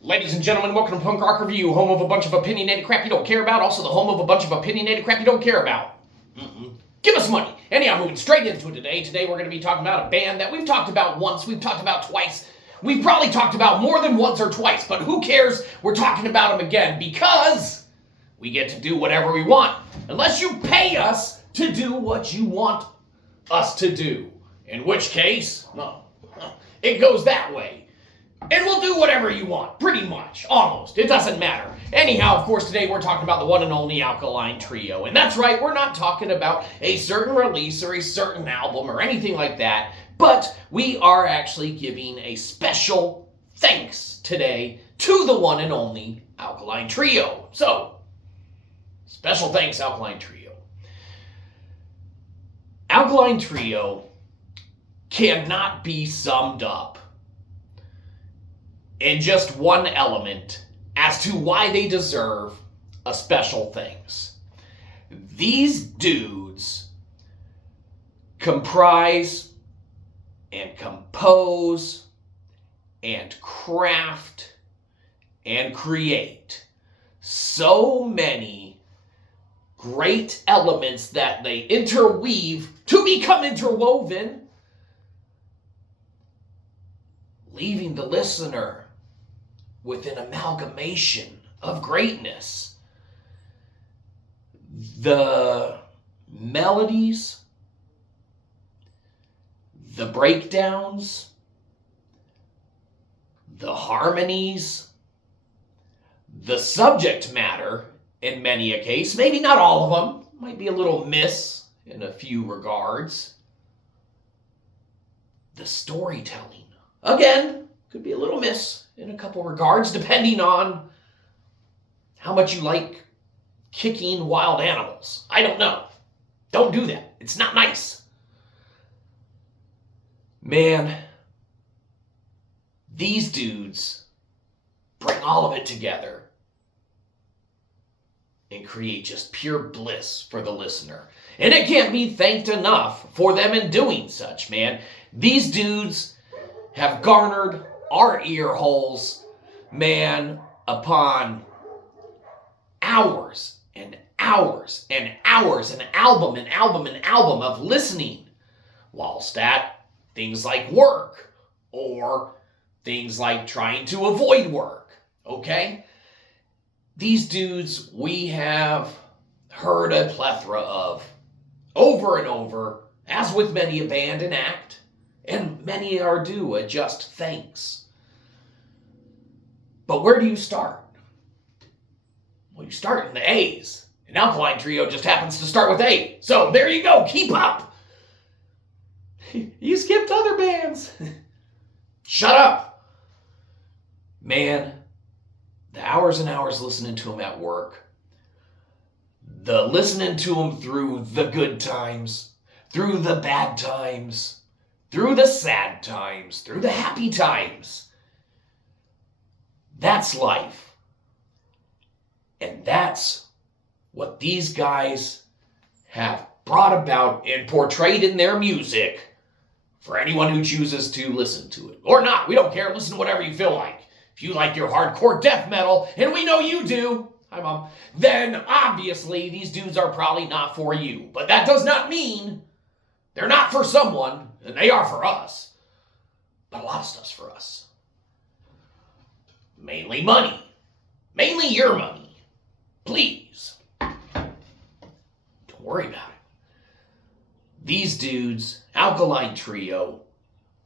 Ladies and gentlemen, welcome to Punk Rock Review, home of a bunch of opinionated crap you don't care about, also the home of a bunch of opinionated crap you don't care about. Give us money. Anyhow, moving straight into it today. Today we're going to be talking about a band that we've talked about once, we've talked about twice, we've probably talked about more than once or twice, but who cares? We're talking about them again because we get to do whatever we want, unless you pay us to do what you want us to do. In which case, no, it goes that way. And we'll do whatever you want, pretty much, almost. It doesn't matter. Anyhow, of course, today we're talking about the one and only Alkaline Trio. And that's right, we're not talking about a certain release or a certain album or anything like that, but we are actually giving a special thanks today to the one and only Alkaline Trio. So, special thanks, Alkaline Trio. Alkaline Trio cannot be summed up in just one element as to why they deserve a special thanks. These dudes comprise and compose and craft and create so many great elements that they interweave to become interwoven, leaving the listener with an amalgamation of greatness. The melodies, the breakdowns, the harmonies, the subject matter, in many a case, maybe not all of them, might be a little miss in a few regards. The storytelling, again, could be a little miss in a couple regards, depending on how much you like kicking wild animals. I don't know. Don't do that. It's not nice. Man, these dudes bring all of it together and create just pure bliss for the listener. And it can't be thanked enough for them in doing such, man. These dudes have garnered our ear holes, man, upon hours and hours and hours, an album of listening, whilst at things like work or things like trying to avoid work, okay? These dudes we have heard a plethora of over and over, as with many a band and act, and many are due a just thanks. But where do you start? Well, you start in the A's. An Alkaline Trio just happens to start with A. So there you go, keep up. You skipped other bands. Shut up. Man, the hours and hours listening to them at work, the listening to them through the good times, through the bad times, through the sad times, through the happy times. That's life. And that's what these guys have brought about and portrayed in their music for anyone who chooses to listen to it. Or not, we don't care, listen to whatever you feel like. If you like your hardcore death metal, and we know you do, hi Mom, then obviously these dudes are probably not for you. But that does not mean they're not for someone, and they are for us. But a lot of stuff's for us. Mainly money. Mainly your money. Please. Don't worry about it. These dudes, Alkaline Trio,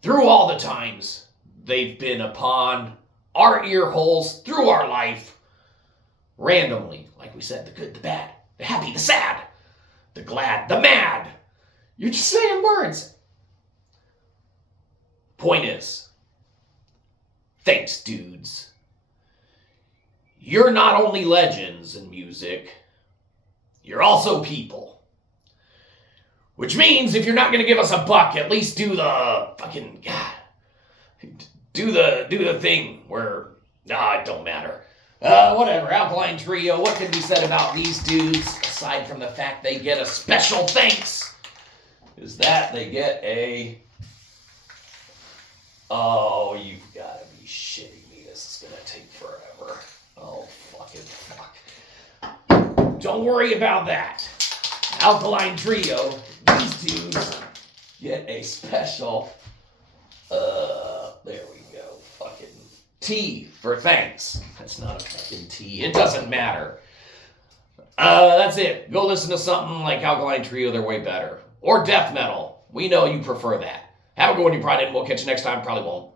through all the times they've been upon our ear holes through our life, randomly, like we said, the good, the bad, the happy, the sad, the glad, the mad. You're just saying words. Point is, thanks, dudes. You're not only legends in music, you're also people. Which means if you're not going to give us a buck, at least do the fucking, God, do the thing where, it don't matter. Whatever, Alkaline Trio, what can be said about these dudes, aside from the fact they get a special thanks, is that they get a, oh, you've got to be shitting me, this is gonna take forever. Oh, fucking fuck. Don't worry about that. Alkaline Trio, these dudes get a special, there we go, fucking T for thanks. That's not a fucking T. It doesn't matter. That's it. Go listen to something like Alkaline Trio. They're way better. Or death metal. We know you prefer that. Have a good one, you probably didn't. We'll catch you next time. Probably won't.